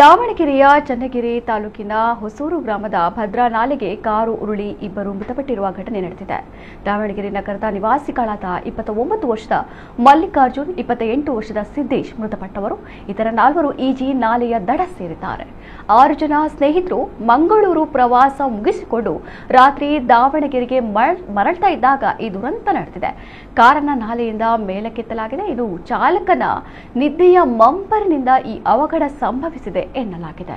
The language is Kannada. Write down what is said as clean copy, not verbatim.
ದಾವಣಗೆರೆಯ ಚನ್ನಗಿರಿ ತಾಲೂಕಿನ ಹೊಸೂರು ಗ್ರಾಮದ ಭದ್ರಾ ನಾಲೆಗೆ ಕಾರು ಉರುಳಿ ಇಬ್ಬರು ಮೃತಪಟ್ಟಿರುವ ಘಟನೆ ನಡೆದಿದೆ. ದಾವಣಗೆರೆ ನಗರದ ನಿವಾಸಿಗಳಾದ 29 ವರ್ಷದ ಮಲ್ಲಿಕಾರ್ಜುನ್, 28 ವರ್ಷದ ಸಿದ್ದೇಶ್ ಮೃತಪಟ್ಟವರು. ಇತರ 4 ಈಜಿ ನಾಲೆಯ ದಡ ಸೇರಿದ್ದಾರೆ. 6 ಜನ ಸ್ನೇಹಿತರು ಮಂಗಳೂರು ಪ್ರವಾಸ ಮುಗಿಸಿಕೊಂಡು ರಾತ್ರಿ ದಾವಣಗೆರೆಗೆ ಮರಳ್ತಾ ಇದ್ದಾಗ ಈ ದುರಂತ ನಡೆದಿದೆ. ಕಾರನ್ನ ನಾಲೆಯಿಂದ ಮೇಲಕ್ಕೆತ್ತಲಾಗಿದೆ. ಇದು ಚಾಲಕನ ನಿದ್ದೆಯ ಮಂಪರಿನಿಂದ ಈ ಅವಘಡ ಸಂಭವಿಸಿದೆ ಎನ್ನಲಾಗಿದೆ.